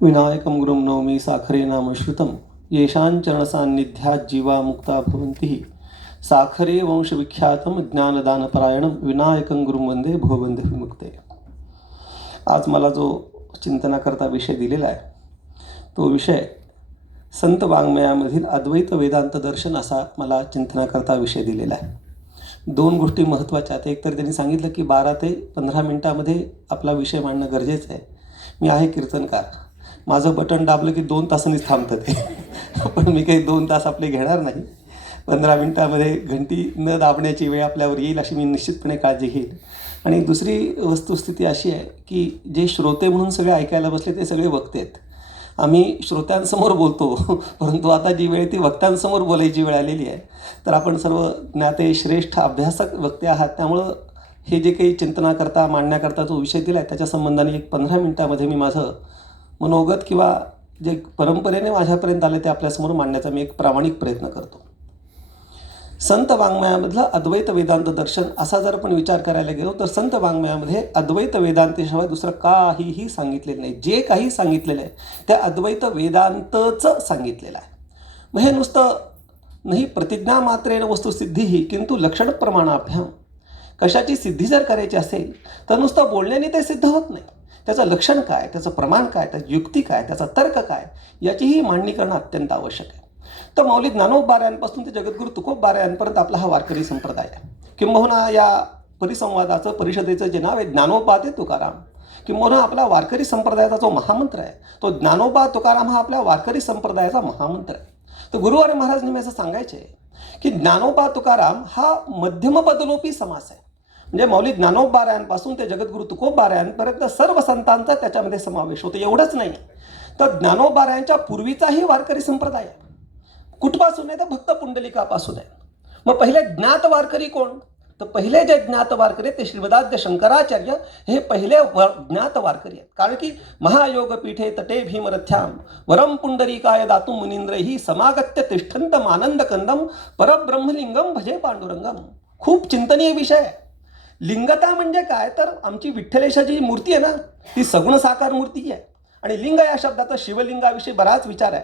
विनायकं गुरुं नौमि साखरे नाम श्रुतं येषां चरणसान्निध्यात् जीवा मुक्ता भवन्ति साखरे वंशविख्यातं ज्ञानदानपरायणं विनायकं गुरुं वंदे भवबंधे विमुक्ते. आज मला जो चिंतनाकरता विषय दिलेला आहे तो विषय संत वाङ्मयामधील अद्वैत वेदांत दर्शन असा मला चिंतनाकरता विषय दिलेला आहे. दोन गोष्टी महत्त्वाच्या आहेत. एक तर त्यांनी सांगितलं की 12 ते 15 मिनटामध्ये आपला विषय मांडणं गरजेचं आहे. मी आहे कीर्तनकार, माझं बटन दाबलं की 2 तासांनीच थांबतं ते. पण मी काही 2 तास आपले घेणार नाही. 15 मिनटामध्ये घंटी न दाबण्याची वेळ आपल्यावर येईल अशी मी निश्चितपणे काळजी घेईल. आणि दुसरी वस्तुस्थिती अशी आहे की जे श्रोते म्हणून सगळे ऐकायला बसले ते सगळे वक्ते आहेत. आम्ही श्रोत्यांसमोर बोलतो, परंतु आता जी वेळ ती वक्त्यांसमोर बोलायची वेळ आलेली आहे. तर आपण सर्व ज्ञाते श्रेष्ठ अभ्यासक वक्ते आहात, त्यामुळं हे जे काही चिंतनाकरता मांडण्याकरता जो विषय दिला आहे त्याच्या संबंधाने एक 15 मिनटामध्ये मी माझं मनोगत किंवा जे परंपरेने माझ्यापर्यंत आले ते आपल्यासमोर मांडण्याचा मी एक प्रामाणिक प्रयत्न करतो. संत वाङ्मयामधलं अद्वैत वेदांत दर्शन असा जर आपण विचार करायला गेलो तर संत वाङ्मयामध्ये अद्वैत वेदांताशिवाय दुसरं काहीही सांगितलेलं नाही. जे काही सांगितलेलं आहे त्या अद्वैत वेदांतचं सांगितलेलं आहे. मग हे नुसतं नाही प्रतिज्ञा मात्रेन वस्तुसिद्धीही किंतु लक्षण प्रमाणाभ्याम. कशाची सिद्धी जर करायची असेल तर नुसतं बोलण्याने ते सिद्ध होत नाही. त्याचं लक्षण काय, त्याचं प्रमाण काय, त्याची युक्ती काय, त्याचा तर्क काय याचीही मांडणी करणं अत्यंत आवश्यक आहे. तर मौलिक ज्ञानोबाऱ्यांपासून ते जगद्गुरू तुकोबाऱ्यांपर्यंत आपला हा वारकरी संप्रदाय आहे. किंबहुना या परिसंवादाचं परिषदेचं जे नाव आहे ज्ञानोबा ते तुकाराम. किंबहुना आपला वारकरी संप्रदायाचा जो महामंत्र आहे तो ज्ञानोबा तुकाराम हा आपल्या वारकरी संप्रदायाचा महामंत्र आहे. तर गुरुवारी महाराज नेहमी असं सांगायचे की ज्ञानोबा तुकाराम हा मध्यमपदलोपी समास आहे. म्हणजे मौलिक ज्ञानोबाऱ्यांपासून ते जगद्गुरू तुकोबाऱ्यांपर्यंत सर्व संतांचा त्याच्यामध्ये समावेश होतो. एवढंच नाही तर ज्ञानोबाऱ्यांच्या पूर्वीचाही वारकरी संप्रदाय आहे. कुठपासून आहे तर भक्त पुंडलिकापासून आहे. मग पहिले ज्ञात वारकरी कोण? तर पहिले जे ज्ञात वारकरी ते श्रीमदाद्य शंकराचार्य हे पहिले ज्ञात वारकरी आहेत. कारण की महायोगपीठे तटे भीमरथ्याम वरम पुंडरीकाय दातुम मुनींद्रही समागत्य तिष्ठंतम आनंदकंदम परब्रह्मलिंगम भजे पांडुरंगम. खूप चिंतनीय विषय आहे. लिंगता म्हणजे काय तर आमची विठ्ठलेशाची मूर्ती आहे ना ती सगुण साकार मूर्ती आहे. आणि लिंग या शब्दाचा शिवलिंगाविषयी बराच विचार आहे.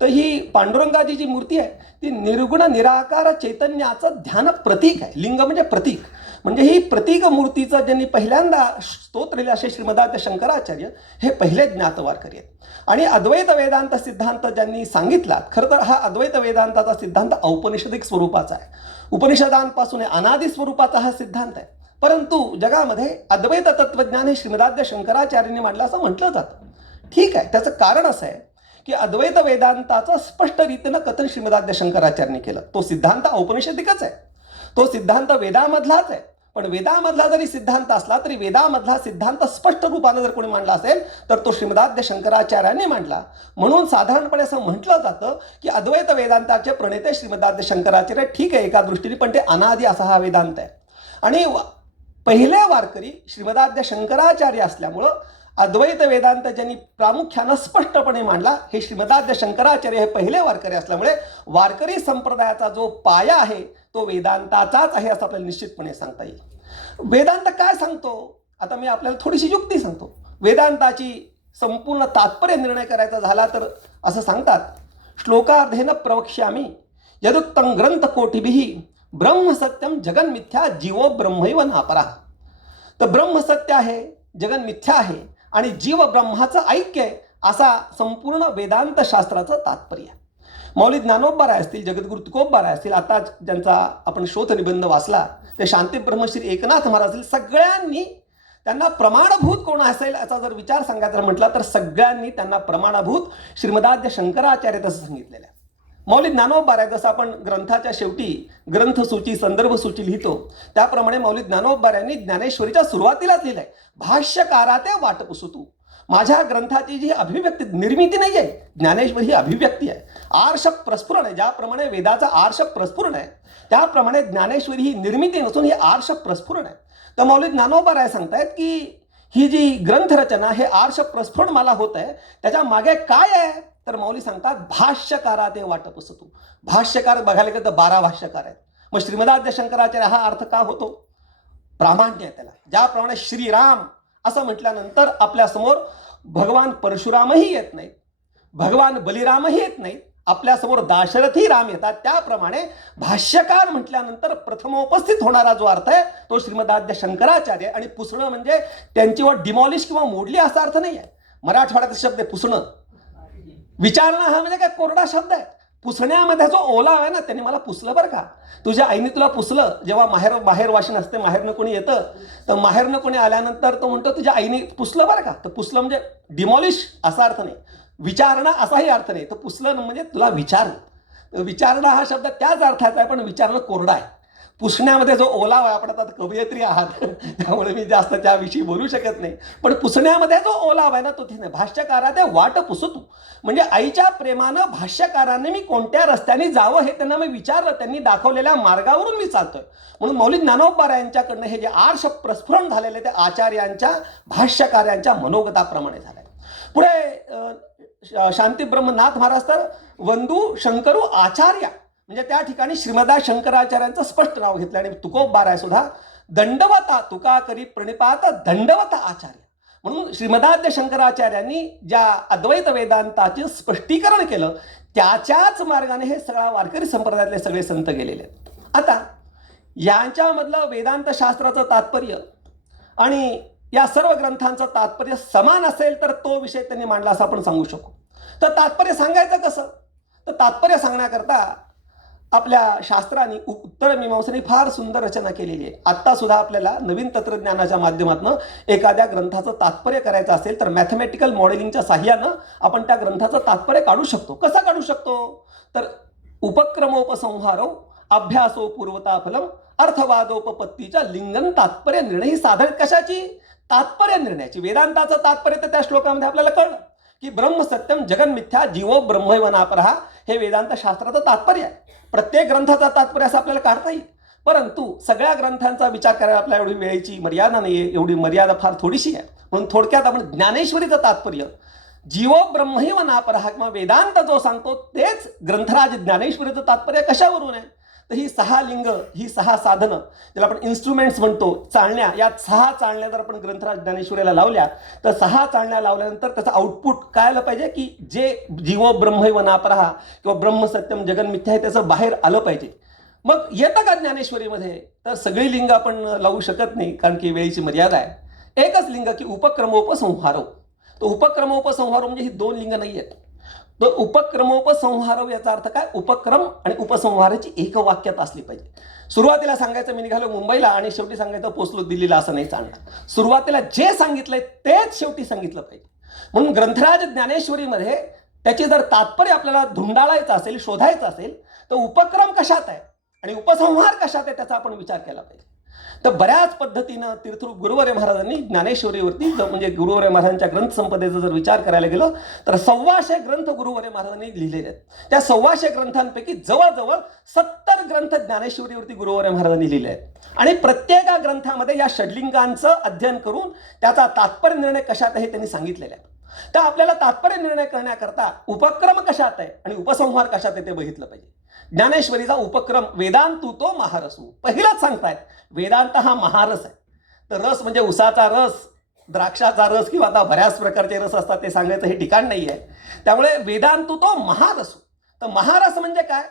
तर ही पांडुरंगाची जी मूर्ती आहे ती निर्गुण निराकार चैतन्याचं ध्यान प्रतीक आहे. लिंग म्हणजे प्रतीक. म्हणजे ही प्रतीक मूर्तीचं ज्यांनी पहिल्यांदा स्तोत्र लिहिले असे श्रीमदाद्य शंकराचार्य हे पहिले ज्ञात वारकरी आहेत. आणि अद्वैत वेदांत सिद्धांत ज्यांनी सांगितला, खरं तर हा अद्वैत वेदांताचा सिद्धांत औपनिषदिक स्वरूपाचा आहे. उपनिषदांपासून अनादी स्वरूपाचा हा सिद्धांत आहे. परंतु जगामध्ये अद्वैत तत्वज्ञान हे श्रीमदाद्य शंकराचार्यांनी मांडलं असं म्हटलं जातं. ठीक आहे, त्याचं कारण असं आहे की अद्वैत वेदांताचं स्पष्ट रीतीनं कथन श्रीमदाद्य शंकराचार्यांनी केलं. तो सिद्धांत औपनिषदिकच आहे, तो सिद्धांत वेदामधलाच आहे. पण वेदामधला जरी सिद्धांत असला तरी वेदामधला सिद्धांत स्पष्ट रूपानं जर कोणी मांडला असेल तर तो श्रीमदाद्य शंकराचार्यांनी मांडला. म्हणून साधारणपणे असं म्हटलं जातं की अद्वैत वेदांताचे प्रणेते श्रीमदाद्य शंकराचार्य ठीक आहे एका दृष्टीने, पण ते अनादी असा हा वेदांत आहे. आणि पहिले वारकरी श्रीमदाद्य शंकराचार्य असल्यामुळं अद्वैत वेदांत ज्यांनी प्रामुख्यानं स्पष्टपणे मांडला हे श्रीमदाद्य शंकराचार्य हे पहिले वारकरी असल्यामुळे वारकरी संप्रदायाचा जो पाया आहे तो वेदांताचाच आहे असं आपल्याला निश्चितपणे सांगता येईल. वेदांत काय सांगतो आता मी आपल्याला थोडीशी युक्ती सांगतो. वेदांताची संपूर्ण तात्पर्य निर्णय करायचा झाला तर असं सांगतात, श्लोकार्धेन प्रवक्ष्यामी यदुक्तं ग्रंथ कोटिभिः ब्रह्म सत्यम जगन मिथ्या जीवो ब्रह्मैव नापरा. तर ब्रह्म सत्य आहे, जगन मिथ्या आहे आणि जीव ब्रह्माचं ऐक्य आहे असा संपूर्ण वेदांत शास्त्राचं तात्पर्य. मौलिक ज्ञानोबाराय असतील, जगद्गुरू तुकोबाराय असतील, आता ज्यांचा आपण शोध निबंध वाचला ते शांती ब्रह्मश्री एकनाथ महाराज असतील, सगळ्यांनी त्यांना प्रमाणभूत कोण असेल याचा जर विचार सांगायचा म्हटला तर सगळ्यांनी त्यांना प्रमाणभूत श्रीमदाद्य शंकराचार्य तसं सांगितलेलं आहे. मौलिक ज्ञानोबाराय जसं आपण ग्रंथाच्या शेवटी ग्रंथसूची संदर्भ सूची लिहितो त्याप्रमाणे मौलिक ज्ञानोबाऱ्यांनी ज्ञानेश्वरीच्या सुरुवातीलाच लिहिलंय, भाष्यकारा ते वाट पुसतू. माझ्या ग्रंथाची जी अभिव्यक्ती निर्मिती नाही आहे, ज्ञानेश्वरी ही अभिव्यक्ती आहे, आर्ष प्रस्फुरण आहे. ज्याप्रमाणे वेदाचा आर्ष प्रस्फुरण आहे त्याप्रमाणे ज्ञानेश्वरी ही निर्मिती नसून ही आर्ष प्रस्फुरण आहे. तर मौलिक ज्ञानोबाराय सांगतायत की ही जी ग्रंथरचना हे आर्ष प्रस्फुरण मला होत आहे त्याच्या मागे काय आहे तर मौली सांगतात भाष्यकारा ते वाट पुसतू. भाष्यकार बघायला गेलं तर 12 भाष्यकार आहेत. मग श्रीमदाद्य शंकराचार्य हा अर्थ का होतो? प्रामाण्य आहे त्याला. ज्याप्रमाणे श्रीराम असं म्हटल्यानंतर आपल्यासमोर भगवान परशुरामही येत नाहीत, भगवान बलिरामही येत नाहीत, आपल्यासमोर दाशरथी राम येतात. त्याप्रमाणे भाष्यकार म्हटल्यानंतर प्रथमोपस्थित होणारा जो अर्थ आहे तो श्रीमदाद्य शंकराचार्य. आणि पुसणं म्हणजे त्यांची वर डिमॉलिश किंवा मोडली असा अर्थ नाही आहे. मराठवाड्याचा शब्द आहे पुसणं. विचारणं हा म्हणजे काय कोरडा शब्द आहे. पुसण्यामध्ये जो ओलाव आहे ना, त्यांनी मला पुसलं बरं का, तुझ्या आईने तुला पुसलं. जेव्हा माहेर वाशिन असते, माहेरनं कोणी येतं तर माहेरनं कोणी आल्यानंतर तो म्हणतो तुझ्या आईने पुसलं बरं का. तर पुसलं म्हणजे डिमॉलिश असा अर्थ नाही, विचारणं असाही अर्थ नाही. तर पुसलं म्हणजे तुला विचारणं. विचारणं हा शब्द त्याच अर्थाचा आहे, पण विचारणं कोरडा आहे. पुसण्यामध्ये जो ओलावा आहे, आपण आता कवयित्री आहात त्यामुळे मी जास्त त्याविषयी बोलू शकत नाही, पण पुसण्यामध्ये जो ओलावा आहे ना तो तिथे भाष्यकारा ते वाट पुसतू. म्हणजे आईच्या प्रेमानं भाष्यकारांनी मी कोणत्या रस्त्याने जावं हे त्यांना मी विचारलं. त्यांनी दाखवलेल्या मार्गावरून मी चालतोय. म्हणून मौली ज्ञानोबा यांच्याकडनं हे जे आर्ष प्रस्फुरण झालेले ते आचार्यांच्या भाष्यकार्यांच्या मनोगताप्रमाणे झाले. पुढे शांती ब्रह्मनाथ महाराज तर वंदू शंकरू आचार्य म्हणजे त्या ठिकाणी श्रीमदा शंकराचार्यांचं स्पष्ट नाव घेतलं. आणि तुकोबाराय सुद्धा दंडवता तुका करी प्रणिपात दंडवता आचार्य म्हणून श्रीमदाद्य शंकराचार्यांनी ज्या अद्वैत वेदांताचे स्पष्टीकरण केलं त्याच्याच मार्गाने हे सगळा वारकरी संप्रदायातले सगळे संत गेलेले आहेत. आता यांच्यामधलं वेदांत शास्त्राचं तात्पर्य आणि या सर्व ग्रंथांचं तात्पर्य समान असेल तर तो विषय त्यांनी मांडला असं आपण सांगू शकू. तर तात्पर्य सांगायचं कसं, तर तात्पर्य सांगण्याकरता आपल्या शास्त्रांनी उत्तर मीमांसांनी फार सुंदर रचना केलेली आहे. आत्ता सुद्धा आपल्याला नवीन तंत्रज्ञानाच्या माध्यमातून एखाद्या ग्रंथाचं तात्पर्य करायचं असेल तर मॅथमॅटिकल मॉडेलिंगच्या साह्यानं आपण त्या ग्रंथाचं तात्पर्य काढू शकतो. कसं काढू शकतो, तर उपक्रमोपसंहारो अभ्यासो पूर्वता फलम अर्थवादोपपत्तीच्या लिंगन तात्पर्य निर्णय. ही साधन कशाची, तात्पर्य निर्णयाची. वेदांताचं तात्पर्य तर त्या श्लोकामध्ये आपल्याला कळलं की ब्रह्म सत्यम जगन मिथ्या जीवो ब्रह्मैव नापरः हे वेदांत शास्त्राचं तात्पर्य आहे. प्रत्येक ग्रंथाचा तात्पर्य असं आपल्याला काढता येईल, परंतु सगळ्या ग्रंथांचा विचार करायला आपल्याला एवढी वेळेची मर्यादा नाही आहे, एवढी मर्यादा फार थोडीशी आहे. म्हणून थोडक्यात आपण ज्ञानेश्वरीचं तात्पर्य जीवो ब्रह्मैव नापरः किंवा वेदांत जो सांगतो तेच ग्रंथराज ज्ञानेश्वरीचं तात्पर्य कशावरून आहे, तर ही 6 लिंग, ही 6 साधनं ज्याला आपण इन्स्ट्रुमेंट्स म्हणतो, चालण्या, या 6 चालण्या जर आपण ग्रंथराज ज्ञानेश्वरीला लावल्या तर 6 चालण्या लावल्यानंतर त्याचं आउटपुट काय आलं पाहिजे की जे जीवो ब्रह्मैव नापरः किंवा ब्रह्म सत्यम जगन मिथ्या आहे त्याचं बाहेर आलं पाहिजे. मग येतं का ज्ञानेश्वरीमध्ये, तर सगळी लिंग आपण लावू शकत नाही कारण की वेळेची मर्यादा आहे. एकच लिंग की उपक्रमोपसंहारो. तो उपक्रमोपसंहारो म्हणजे ही 2 लिंग नाही आहेत. तो उपक्रमोपसंहार याचा अर्थ काय, उपक्रम आणि उपसंहाराची एक वाक्यात असली पाहिजे. सुरुवातीला सांगायचं मी निघालो मुंबईला आणि शेवटी सांगायचं पोचलो दिल्लीला असं नाही चालणार. सुरुवातीला जे सांगितलंय तेच शेवटी सांगितलं पाहिजे. म्हणून ग्रंथराज ज्ञानेश्वरीमध्ये त्याची जर तात्पर्य आपल्याला धुंडाळायचं असेल, शोधायचं असेल तर उपक्रम कशात आहे आणि उपसंहार कशात आहे त्याचा आपण विचार केला पाहिजे. तर बऱ्याच पद्धतीनं तीर्थरूप गुरुवर्य महाराजांनी ज्ञानेश्वरीवरती म्हणजे गुरुवर्य महाराजांच्या ग्रंथसंपदेचा जर विचार करायला गेलो तर 125 ग्रंथ गुरुवर्य महाराजांनी लिहिलेले आहेत. त्या 125 ग्रंथांपैकी जवळजवळ 70 ग्रंथ ज्ञानेश्वरीवरती गुरुवर्य महाराजांनी लिहिले आहेत. आणि प्रत्येक ग्रंथामध्ये या षडलिंगांचं अध्ययन करून त्याचा तात्पर्य निर्णय कशात आहे त्यांनी सांगितलेला आहे. तर आपल्याला तात्पर्य निर्णय करण्याकरता उपक्रम कशात आहे आणि उपसंहार कशात आहे ते बघितलं पाहिजे. ज्ञानेश्वरीचा उपक्रम वेदांतू तो महारसू. पहिलाच सांगतायत वेदांत हा महारस आहे. तर रस म्हणजे उसाचा रस, द्राक्षाचा रस किंवा आता बऱ्याच प्रकारचे रस असतात ते सांगायचं हे ठिकाण नाही आहे. त्यामुळे वेदांतू तो महारसू. तर महारस म्हणजे काय,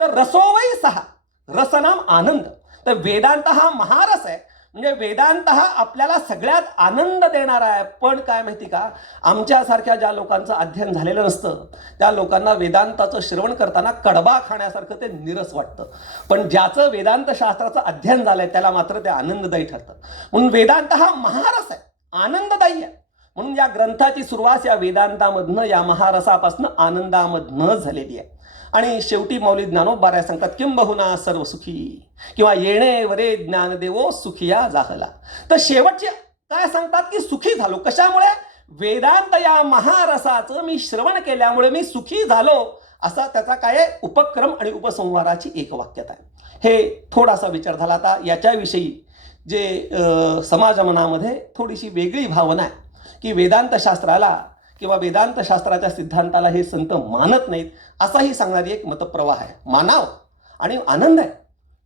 तर रसोवै 6 रसनाम आनंद. तर वेदांत हा महारस आहे म्हणजे वेदांत हा आपल्याला सगळ्यात आनंद देणारा आहे. पण काय माहिती का, आमच्यासारख्या ज्या लोकांचं अध्ययन झालेलं नसतं त्या लोकांना वेदांताचं श्रवण करताना कडबा खाण्यासारखं ते निरस वाटतं. पण ज्याचं वेदांत शास्त्राचं अध्ययन झालंय त्याला मात्र ते आनंददायी ठरतं. म्हणून वेदांत हा महारस आहे, आनंददायी आहे. म्हणून या ग्रंथाची सुरुवात या वेदांतामधनं, या महारसापासून आनंदामधनं झालेली आहे. आणि शेवटी मौली ज्ञानोबा सांगतात किंबहुना सर्व सुखी किंवा येणे वरे ज्ञानदेवो सुखिया जाहला. तर शेवटचे काय सांगतात की सुखी झालो. कशामुळे, वेदांत या महारसाचं मी श्रवण केल्यामुळे मी सुखी झालो. असा त्याचा काय उपक्रम आणि उपसंहाराची एक वाक्यता आहे. हे थोडासा विचार झाला. आता याच्याविषयी जे समाजमनामध्ये थोडीशी वेगळी भावना आहे की वेदांत शास्त्राला किंवा वेदांत शास्त्राच्या सिद्धांताला हे संत मानत नाहीत असाही सांगणारी एक मतप्रवाह आहे. मानाव आणि आनंद आहे.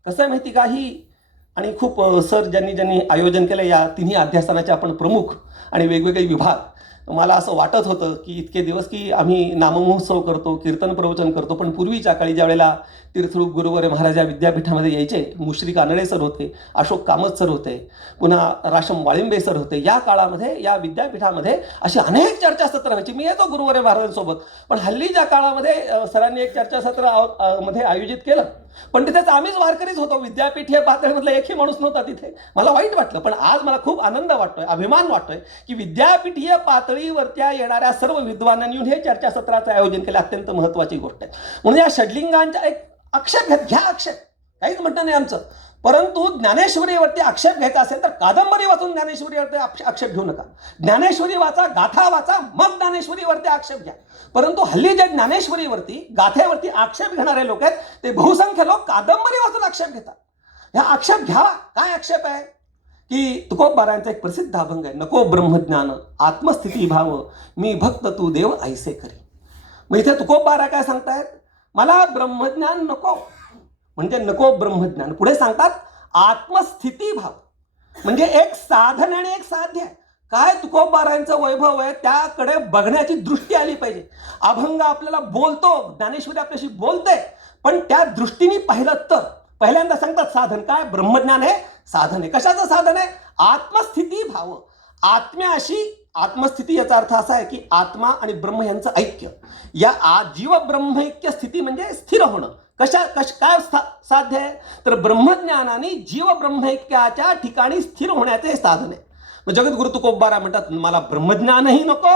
कसं आहे माहिती का, ही आणि खूप सर ज्यांनी आयोजन केलं या तिन्ही अध्यासनाचे आपण प्रमुख आणि वेगवेगळे विभाग. मला असं वाटत होतं की इतके दिवस की आम्ही नाममहोत्सव करतो, कीर्तन प्रवचन करतो, पण पूर्वीच्या काळी ज्या वेळेला तीर्थरूप गुरुवर्य महाराज या विद्यापीठामध्ये यायचे, मुश्री कानडे सर होते, अशोक कामत सर होते, पुन्हा राशम वाळिंबे सर होते, या काळामध्ये या विद्यापीठामध्ये अशी अनेक चर्चासत्र व्हायची. मी येतो गुरुवर्य महाराजांसोबत, पण हल्लीच्या काळामध्ये सरांनी एक चर्चासत्र मध्ये आयोजित केलं, पण तिथेच आम्हीच वारकरीच होतो. विद्यापीठीय पातळीमधला एकही माणूस नव्हता तिथे. मला वाईट वाटलं, पण आज मला खूप आनंद वाटतोय, अभिमान वाटतोय की विद्यापीठीय पातळीवरच्या येणाऱ्या सर्व विद्वानांनी येऊन हे चर्चासत्राचं आयोजन केलं. अत्यंत महत्त्वाची गोष्ट आहे. म्हणजे या षडलिंगांच्या एक आक्षेप घ्या, आक्षेप काहीच म्हणणं नाही आमचं, परंतु ज्ञानेश्वरीवरती आक्षेप घ्यायचा असेल तर कादंबरी वाचून ज्ञानेश्वरीवरती आक्षेप घेऊ नका. ज्ञानेश्वरी वाचा, गाथा वाचा, मग ज्ञानेश्वरीवरती आक्षेप घ्या. परंतु हल्ली जे ज्ञानेश्वरीवरती गाथेवरती आक्षेप घेणारे लोक आहेत ते बहुसंख्य लोक कादंबरी वाचून आक्षेप घेतात. ह्या आक्षेप घ्यावा. काय आक्षेप आहे की तुकोबारायांचा एक प्रसिद्ध अभंग आहे, नको ब्रह्मज्ञान आत्मस्थिती भाव मी भक्त तू देव ऐसे करी. मग इथे तुकोबारा काय सांगतायत, मला ब्रह्मज्ञान नको, म्हणजे नको ब्रह्मज्ञान. पुढे सांगतात आत्मस्थिती भाव, म्हणजे एक साधन आणि एक साध्य आहे. काय तुकोबारायांचं वैभव आहे त्याकडे बघण्याची दृष्टी आली पाहिजे. अभंग आपल्याला बोलतो, ज्ञानेश्वरी आपल्याशी बोलते, पण त्या दृष्टीने पाहिलं तर पहिल्यांदा सांगतात साधन काय, ब्रह्मज्ञान हे साधन आहे. कशाचं साधन आहे, आत्मस्थिती भाव. आत्म्याशी आत्मस्थिती याचा अर्थ असा आहे की आत्मा आणि ब्रह्म यांचं ऐक्य. या जीव ब्रह्मैक्य स्थिती म्हणजे स्थिर होणं. काय साध्य आहे तर ब्रह्मज्ञानाने जीव ब्रह्मैक्याच्या ठिकाणी स्थिर होण्याचे साधन आहे. मग जगद्गुरु तुकोबारा म्हणतात मला ब्रह्मज्ञानही नको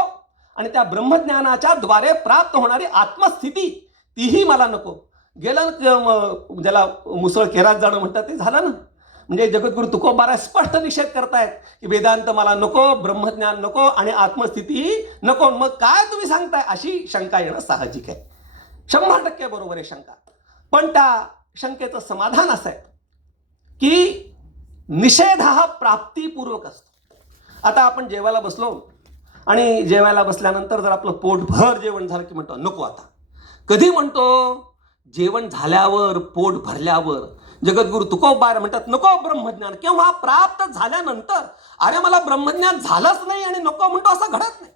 आणि त्या ब्रह्मज्ञानाच्या द्वारे प्राप्त होणारी आत्मस्थिती तीही मला नको. गेलं ज्याला मुसळ केरात जाणं म्हणतात ते झालं ना. म्हणजे जगद्गुरु तुकोबारा स्पष्ट निषेध करतायत की वेदांत मला नको, ब्रह्मज्ञान नको आणि आत्मस्थिती नको. मग काय तुम्ही सांगताय, अशी शंका येणं साहजिक आहे. 100% बरोबर आहे शंका. पण त्या शंकेचं समाधान असं आहे की निषेध हा प्राप्तीपूर्वक असतो. आता आपण जेवायला बसलो आणि जेवायला बसल्यानंतर जर आपलं पोटभर जेवण झालं की म्हणतो नको आता. कधी म्हणतो, जेवण झाल्यावर, पोट भरल्यावर. जगद्गुरु तुकोबारा म्हणतात नको ब्रह्मज्ञान. केव्हा, प्राप्त झाल्यानंतर. अरे मला ब्रह्मज्ञान झालंच नाही आणि नको म्हणतो असं घडत नाही.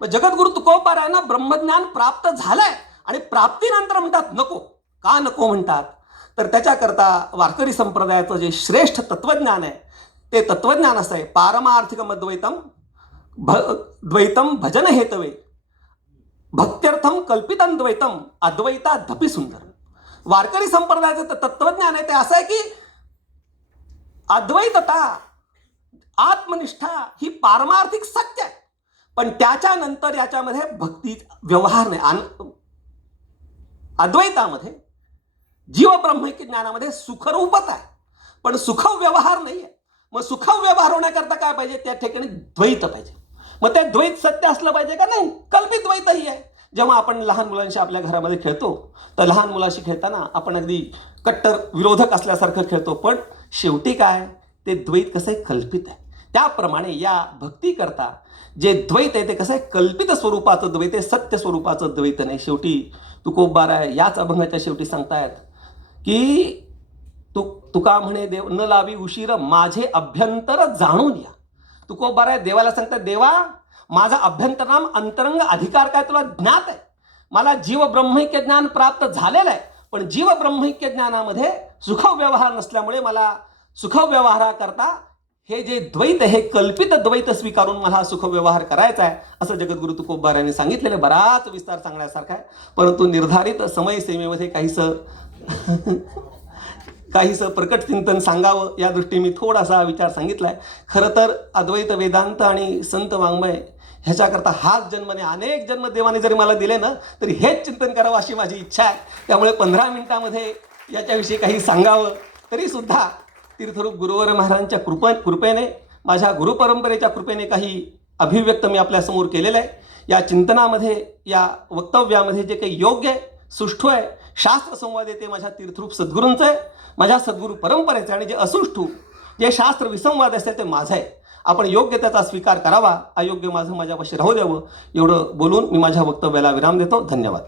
मग जगद्गुरु तुकोबारायांना ब्रह्मज्ञान प्राप्त झालंय आणि प्राप्तीनंतर म्हणतात नको. का नको म्हणतात तर त्याच्याकरता वारकरी संप्रदायाचं जे श्रेष्ठ तत्वज्ञान आहे ते तत्वज्ञान असं आहे, पारमार्थिकम अद्वैतम द्वैतम भजन हेतवे भक्त्यर्थम कल्पितम द्वैतम अद्वैता धपी सुंदर. वारकरी संप्रदायाचं तत्वज्ञान आहे ते असं आहे की अद्वैतता, आत्मनिष्ठा ही पारमार्थिक सत्य आहे, पण त्याच्यानंतर याच्यामध्ये भक्ती व्यवहार नाही. अद्वैतामध्ये जीव ब्रह्मैक्य ज्ञानामध्ये सुखरूपता आहे, पण सुख व्यवहार नाही आहे. मग सुख व्यवहार होण्याकरता काय पाहिजे, त्या ठिकाणी द्वैत पाहिजे. मग ते द्वैत सत्य असलं पाहिजे का नाही, कल्पित द्वैतही आहे. जेव्हा आपण लहान मुलांशी आपल्या घरामध्ये खेळतो तर लहान मुलाशी खेळताना आपण अगदी कट्टर विरोधक असल्यासारखं खेळतो, पण शेवटी काय ते द्वैत कसं आहे, कल्पित आहे. त्याप्रमाणे या भक्ती करता जे द्वैत आहे ते कसं आहे, कल्पित स्वरूपाचं द्वैत आहे, सत्य स्वरूपाचं द्वैत नाही. शेवटी तुकोबारा याच अभंगाच्या शेवटी सांगतायत की तुका म्हणे देव न लावी उशीर माझे अभ्यंतर जाणून या. तुकोबारा देवाला सांगतात, देवा माझा अभ्यंतरनाम अंतरंग अधिकार काय तुला ज्ञात आहे. मला जीव ब्रह्मैक्य ज्ञान प्राप्त झालेलं आहे, पण जीव ब्रह्मैक्य ज्ञानामध्ये सुख व्यवहार नसल्यामुळे मला सुख व्यवहाराकरता हे जे द्वैत हे कल्पित द्वैत स्वीकारून मला सुख व्यवहार करायचा आहे, असं जगद्गुरु तुकोबारायांनी सांगितलेलं. बराच विस्तार सांगण्यासारखा आहे, परंतु निर्धारित समय सीमेमध्ये काहीसं प्रकट चिंतन सांगावं या दृष्टीने मी थोडासा विचार सांगितलाय. खरं तर अद्वैत वेदांत आणि संत वाङ्मय ह्याच्याकरता हाच जन्मने अनेक जन्म देवाने जरी मला दिले ना तरी हेच चिंतन करावं अशी माझी इच्छा आहे. त्यामुळे 15 मिनिटामध्ये याच्याविषयी काही सांगावं तरी सुद्धा तीर्थरूप गुरुवर महाराजांच्या कृपेने माझ्या गुरुपरंपरेच्या कृपेने काही अभिव्यक्त मी आपल्यासमोर केलेलं आहे. या चिंतनामध्ये, या वक्तव्यामध्ये जे काही योग्य आहे, सुष्ठू आहे, शास्त्र संवाद आहे ते माझ्या तीर्थरूप सद्गुरूंचं आहे, माझ्या सद्गुरू परंपरेचं आहे. आणि जे असुष्ठू, जे शास्त्र विसंवाद असेल ते माझं आहे. आपण योग्य त्याचा स्वीकार करावा, अयोग्य माझं माझ्यापाशी राहू द्यावं. एवढं बोलून मी माझ्या वक्तव्याला विराम देतो. धन्यवाद.